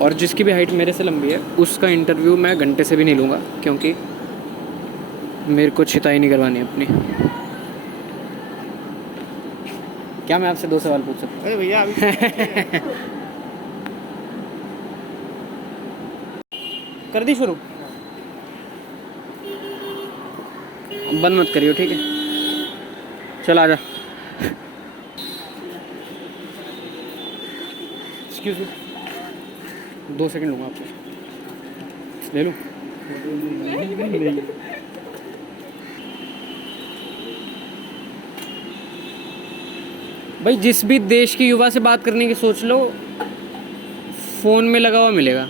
और जिसकी भी हाइट मेरे से लंबी है उसका इंटरव्यू मैं घंटे से भी नहीं लूँगा, क्योंकि मेरे को छिताई नहीं करवानी अपनी। क्या मैं आपसे 2 सवाल पूछ सकता हूँ? अरे भैया अभी कर दी शुरू? बंद मत करियो, ठीक है? चल आ जा। एक्सक्यूज मी, 2 सेकंड लूँगा आपसे, ले लूँ? भाई जिस भी देश के युवा से बात करने की सोच लो, फ़ोन में लगा हुआ मिलेगा।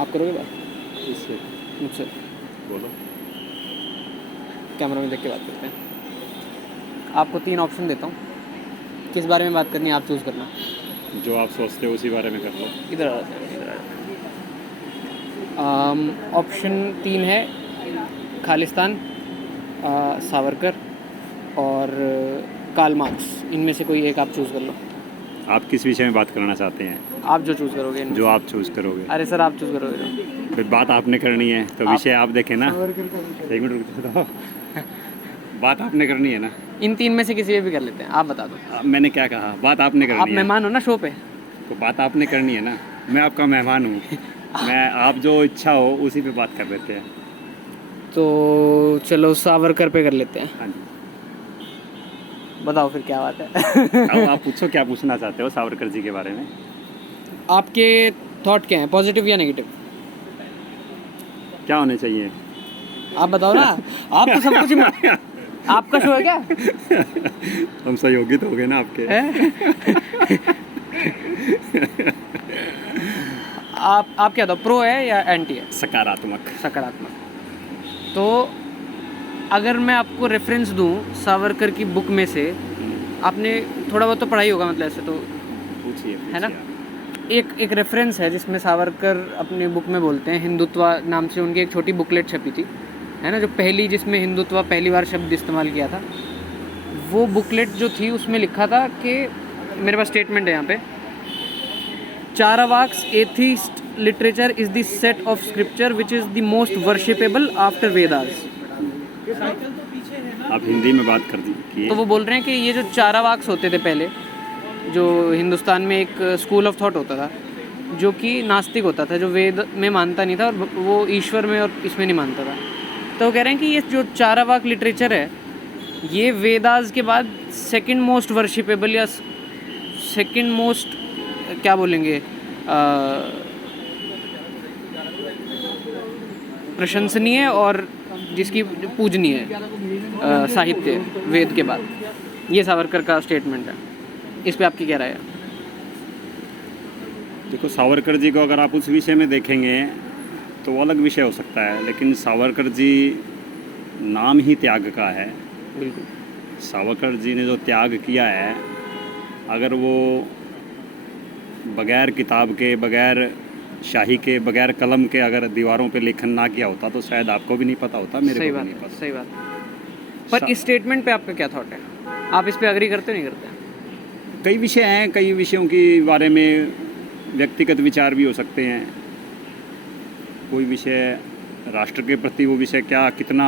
आप करोगे बात इससे मुझसे? बोलो। कैमरा में देख के बात करते हैं। आपको 3 ऑप्शन देता हूँ, किस बारे में बात करनी है आप चूज़ करना। जो आप सोचते हो उसी बारे में कर लो। इधर आ जाते हैं, इधर आ जाते हैं। ऑप्शन 3 है खालिस्तान, सावरकर और कार्ल मार्क्स। इनमें से कोई एक आप चूज़ कर लो। आप किस विषय में बात करना चाहते हैं? आप जो चूज़ करोगे इनमें जो से। आप चूज़ करोगे। अरे सर, आप चूज़ करोगे जो। फिर बात आपने करनी है तो विषय आप देखें ना। 1 मिनट रुक जाओ। बात आपने करनी है ना। इन 3 में से किसी पे भी कर लेते हैं, आप बता दो। मैंने क्या कहा? बात आपने करनी आप है। मेहमान हो ना शो पे। तो बात आपने करनी है ना। मैं आपका मेहमान हूँ। मैं आप जो इच्छा हो उसी पे बात कर लेते हैं। तो चलो सावरकर पे कर लेते हैं। हाँ जी। बताओ फिर क्या बात है। अब आप पूछो क्या पूछना चाहते हो सावरकर जी के बारे में। आपके थॉट क्या हैं, पॉजिटिव या नेगेटिव? क्या होने चाहिए? आप बताओ ना। आप तो सब कुछ आपका शो है क्या? हम सहयोगी तो हो गए ना आपके। आप क्या दो, प्रो है या एंटी है? सकारात्मक। सकारात्मक। तो अगर मैं आपको रेफरेंस दूं सावरकर की बुक में से, आपने थोड़ा बहुत तो पढ़ाई होगा मतलब ऐसे तो, पूछिए है ना? पूछिए एक रेफरेंस है जिसमें सावरकर अपनी बुक में बोलते हैं, हिंदुत्व नाम से उनकी एक छोटी बुकलेट छपी थी, है ना, जो पहली, जिसमें हिंदुत्व पहली बार शब्द इस्तेमाल किया था। वो बुकलेट जो थी उसमें लिखा था कि, मेरे पास स्टेटमेंट है यहाँ पे, Charvakas atheist literature is the set of scripture which is the most worshipable after Vedas. आप हिंदी में बात कर दीजिए। तो वो बोल रहे हैं कि ये जो चारावाक्स होते थे पहले, जो हिंदुस्तान में एक स्कूल ऑफ थॉट होता था, जो कि नास्तिक होता था, जो वेद में मानता नहीं था और वो ईश्वर में और इसमें नहीं मानता था। तो वो कह रहे हैं कि ये जो चारावाक लिटरेचर है, ये वेदास के बाद सेकंड मोस्ट वर्शिपेबल या सेकंड मोस्ट, क्या बोलेंगे, प्रशंसनीय और जिसकी पूजनीय है साहित्य वेद के बाद। ये सावरकर का स्टेटमेंट है। इस पे आपकी क्या राय है? देखो सावरकर जी को अगर आप उस विषय में देखेंगे तो वो अलग विषय हो सकता है, लेकिन सावरकर जी नाम ही त्याग का है। बिल्कुल। सावरकर जी ने जो त्याग किया है, अगर वो बगैर किताब के, बगैर शाही के, बगैर कलम के अगर दीवारों पे लेखन ना किया होता तो शायद आपको भी नहीं पता होता, मेरे को भी नहीं पता। सही बात। पर इस स्टेटमेंट पे आपका क्या थॉट है? आप इस पे अग्री करते हो नहीं करते? कई विषय हैं, कई विषयों के बारे में व्यक्तिगत विचार भी हो सकते हैं। कोई विषय राष्ट्र के प्रति, वो विषय क्या कितना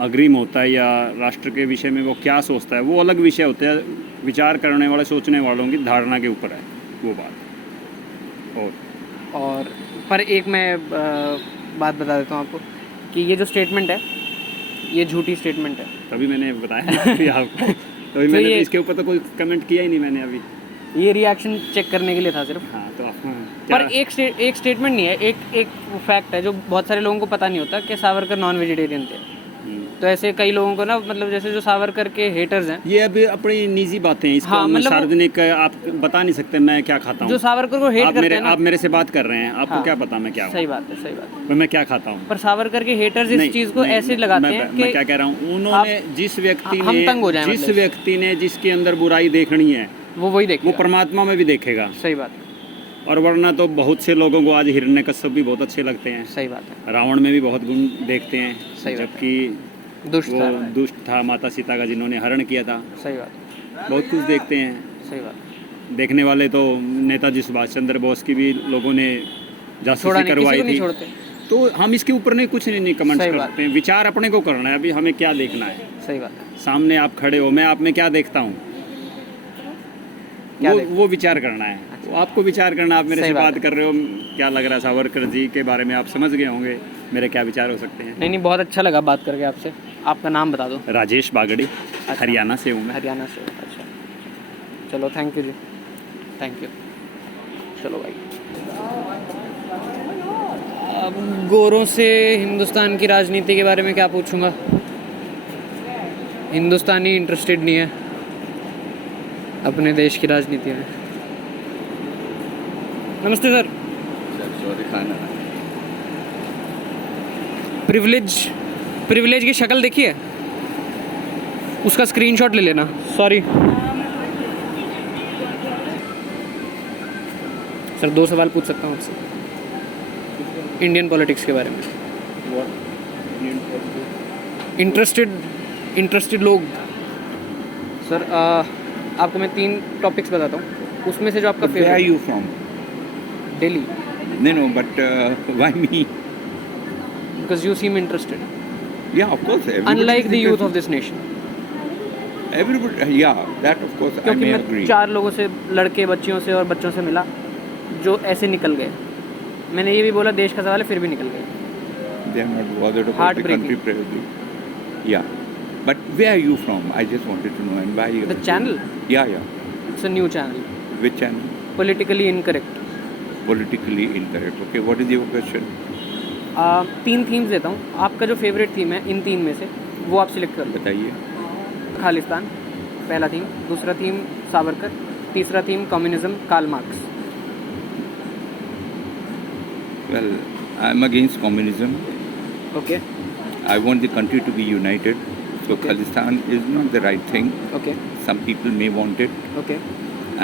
अग्रिम होता है, या राष्ट्र के विषय में वो क्या सोचता है, वो अलग विषय होते हैं। विचार करने वाले, सोचने वालों की धारणा के ऊपर है वो बात। और पर एक मैं बात बता देता हूँ आपको कि ये जो स्टेटमेंट है, ये झूठी स्टेटमेंट है। तभी मैंने बताया ना अभी आपको। तभी तो मैंने ये इसके ऊपर तो कोई कमेंट किया ही नहीं मैंने अभी। ये रिएक्शन चेक करने के लिए था सिर्फ। हाँ तो पर एक स्टेटमेंट नहीं है, एक फैक्ट है जो बहुत सारे लोगों को पता नहीं होता कि सावरकर नॉन वेजिटेरियन थे। तो ऐसे कई लोगों को ना, मतलब जैसे जो सावरकर के हेटर्स हैं, ये अभी अपनी निजी बातें हैं, इसको हाँ, मतलब सार्वजनिक आप बता नहीं सकते मैं क्या खाता हूँ। जो सावरकर को हेट करते हैं ना, आप मेरे से बात कर रहे हैं, आपको हाँ, क्या पता मैं क्या हूँ? सही बात है, सही बात है। मैं क्या खाता हूँ? पर सावरकर के हेटर्स इस चीज़ को ऐसे लगाते हैं कि मैं क्या कह रहा हूँ, उन्होंने जिस व्यक्ति हम तंग हो जाएं, ने, जिस मतलब व्यक्ति ने जिसके अंदर बुराई देखनी है वो वही वो देखेगा। परमात्मा में भी देखेगा। सही बात है, और वरना तो बहुत से लोगों को आज हिरण्यकश्यप भी बहुत अच्छे लगते हैं, सही बात है, रावण में भी बहुत गुण देखते हैं, सही बात है। जबकि दुष्ट वो था। दुष्ट था, माता सीता का जिन्होंने हरण किया था। सही बात, बहुत कुछ देखते हैं। सही बात। देखने वाले तो नेताजी सुभाष चंद्र बोस की भी लोगों ने छोड़ा जासूसी नहीं, किसी करवाई को नहीं थी। छोड़ते। तो हम इसके ऊपर नहीं कुछ नहीं कमेंट्स सही कर बात। सकते हैं। विचार अपने को करना है। अभी हमें क्या देखना है, सही बात है। सामने आप खड़े हो, मैं आप में क्या देखता हूँ, क्या देखते वो विचार करना है। वो आपको विचार करना। आप मेरे सही से बात बात है। कर रहे हो, क्या लग रहा है सावरकर जी के बारे में आप समझ गए होंगे मेरे क्या विचार हो सकते हैं। नहीं नहीं, बहुत अच्छा लगा बात करके आपसे। आपका नाम बता दो। राजेश बागड़ी, हरियाणा से हूँ मैं। हरियाणा से। अच्छा, चलो thank you ji, thank you. चलो भाई, अब गोरों से हिंदुस्तान की राजनीति के बारे में क्या पूछूंगा। हिंदुस्तानी इंटरेस्टेड नहीं है अपने देश की राजनीति में। नमस्ते सर। प्रिविलेज की शक्ल देखी है, उसका स्क्रीनशॉट ले लेना। सॉरी सर, 2 सवाल पूछ सकता हूँ आपसे इंडियन पॉलिटिक्स के बारे में। इंटरेस्टेड लोग सर, आपको मैं 3 टॉपिक्स बताता हूँ, उसमें से जो आपका But where are favourite. you from? Delhi. No, but why me? Because you seem interested, Yeah, of course. everybody unlike is the youth of interested. This nation. Everybody, yeah, that of course I क्योंकि may मैं agree. 4 लोगों से, लड़के बच्चियों से और बच्चों से मिला जो ऐसे निकल गए। मैंने ये भी बोला देश का सवाल है, फिर भी निकल गए। They are not bothered about the Heartbreaking. country probably. Yeah, but where are you from? I just wanted to know and why you. The channel, Yeah, yeah. It's a new channel, Which channel? Politically incorrect. Politically incorrect. Okay, what is your question? 3 themes देता हूँ, आपका जो favourite theme है इन 3 में से वो आप select कर लो। बताइए. खालिस्तान पहला थीम, दूसरा थीम सावरकर, तीसरा theme communism, Karl Marx. Well, I'm against communism. Okay I want the country to be united. So Okay. Khalistan is not the right thing. Okay Some people may want it. Okay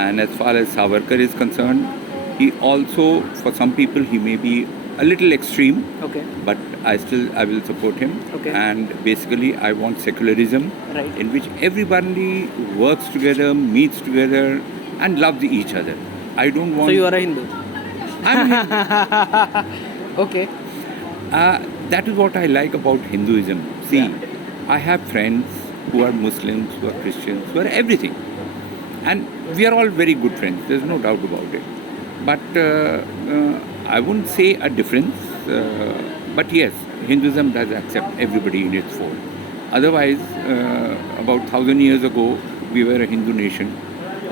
And as far as Savarkar is concerned, he also, for some people, he may be a little extreme, okay but I will support him. Okay. And basically, I want secularism, right. in which everybody works together, meets together, and loves each other. I don't so want. You are a Hindu. I'm, okay that is what I like about Hinduism. See, Yeah. I have friends who are Muslims, who are Christians, who are everything. And we are all very good friends, there's no doubt about it. But I wouldn't say a difference, but yes, Hinduism does accept everybody in its fold. Otherwise, about 1000 years ago, we were a Hindu nation,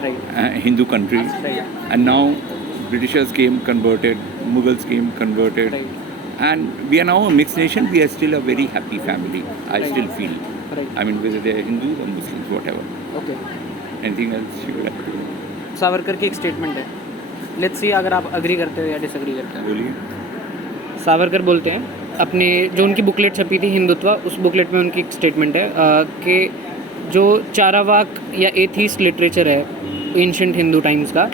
right a Hindu country, right and now Britishers came, converted, Mughals came, converted, right and we are now a mixed nation. We are still a very happy family. I Right. still feel. Right. I mean, whether they are Hindus or Muslims, whatever. Okay, Anything else you would like to Savarkar की एक statement है, let's see अगर आप agree करते हो या disagree करते हो। बोलिए. सावरकर बोलते हैं अपने, जो उनकी बुकलेट छपी थी हिंदुत्व, उस बुकलेट में उनकी एक स्टेटमेंट है कि जो चारावाक या एथीस्ट लिटरेचर है एंशंट हिंदू टाइम्स का,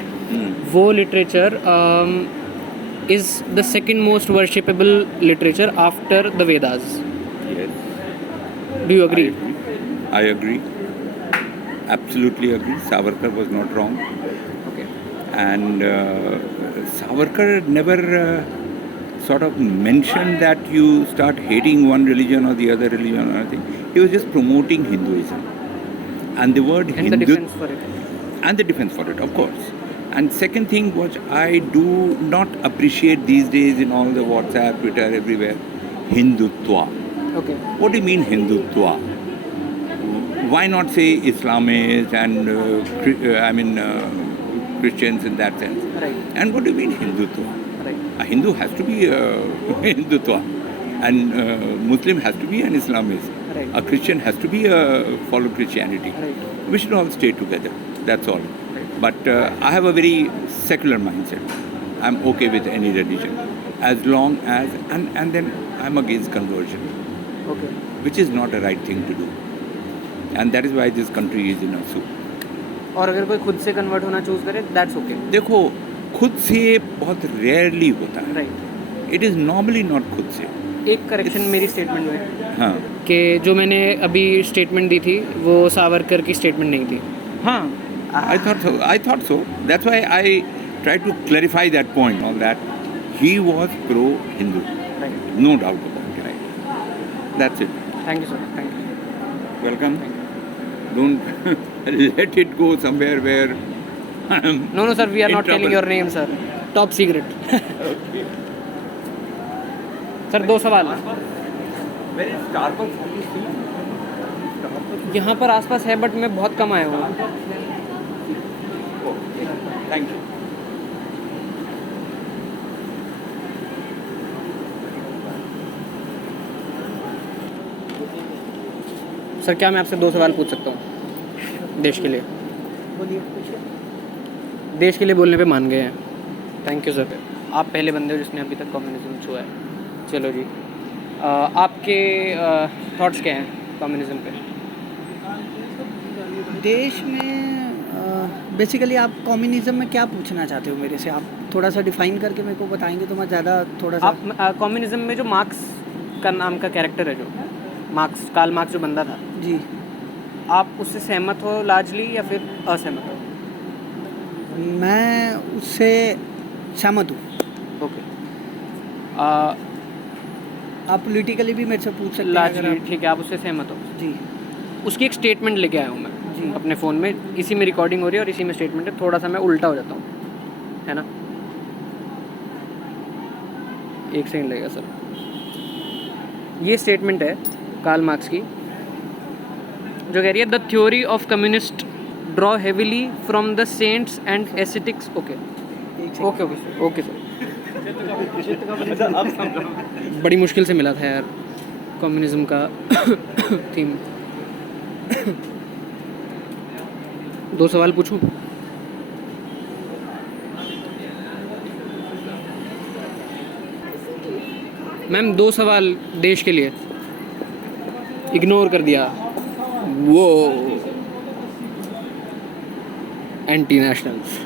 वो literature is the second most worshipable literature after the Vedas. Yes. Do you agree? I agree. Absolutely agree. Savarkar was not wrong. Okay And Savarkar never sort of mentioned that you start hating one religion or the other religion or anything. He was just promoting Hinduism. And the word and the Hindu... defence for it. And the defense for it, of course. And second thing, which I do not appreciate these days in all the WhatsApp, Twitter, everywhere, Hindutva. Okay What do you mean Hindutva? Why not say Islamists and Christians in that sense? Right And what do you mean Hindutva? Right A Hindu has to be Hindutva, and Muslim has to be an Islamist. Right. A Christian has to be follow Christianity. Right We should all stay together. That's all. Right. But I have a very secular mindset. I'm okay with any religion, as long as and then I'm against conversion, okay which is not a right thing to do. And that is why this country is in a soup. और अगर कोई खुद से convert होना choose करे, that's okay. देखो, खुद से बहुत रेयरली होता है. Right, It is normally not खुद से. एक करेक्शन मेरी स्टेटमेंट में हाँ कि जो मैंने अभी स्टेटमेंट दी थी वो सावरकर की स्टेटमेंट नहीं थी. हाँ I thought so. That's why I tried to clarify that point on that he was pro-Hindu. Right. No doubt about it. Right. That's it. Thank you, sir. Thank you. Welcome. Don't let it go somewhere where No, sir. We are In not telling trouble. your name, sir. Top secret. Sir 2 सवाल. Where is Starbucks? Have you seen? यहाँ पर आसपास है but मैं बहुत कम आया हूँ. Thank you. Sir क्या मैं आपसे 2 सवाल पूछ सकता हूँ देश के लिए? बोलिए देश के लिए बोलने पे मान गए हैं. Thank you sir. आप पहले बंदे हो जिसने अभी तक कम्युनिज्म छुआ है. चलो जी. आपके थॉट्स क्या हैं कम्युनिज्म पे? देश में बेसिकली आप कम्युनिज्म में क्या पूछना चाहते हो मेरे से? आप थोड़ा सा डिफाइन करके मेरे को बताएंगे तो मैं ज़्यादा थोड़ा सा. आप कम्युनिज्म में जो मार्क्स का नाम का कैरेक्टर है, जो मार्क्स, कार्ल मार्क्स जो बंदा था, जी, आप उससे सहमत हो लार्जली या फिर असहमत हो? मैं उससे सहमत हूँ. ओके. आप पॉलिटिकली भी मेरे से पूछ सकते हैं अगर लार्जली आप. ठीक है, आप उससे सहमत हो. जी उसकी एक स्टेटमेंट लेके आया हूँ मैं जी. अपने फ़ोन में. इसी में रिकॉर्डिंग हो रही है और इसी में स्टेटमेंट है. थोड़ा सा मैं उल्टा हो जाता हूँ, है ना? 1 सेकंड लगेगा सर. ये स्टेटमेंट है कार्ल मार्क्स की जो कह रही है the theory of communist draw heavily from the saints and aesthetics. Okay okay okay okay sir. बड़ी मुश्किल से मिला था यार कम्युनिज्म का थीम. 2 सवाल पूछूं? मैम 2 सवाल देश के लिए. इग्नोर कर दिया वो एंटी नेशनल्स.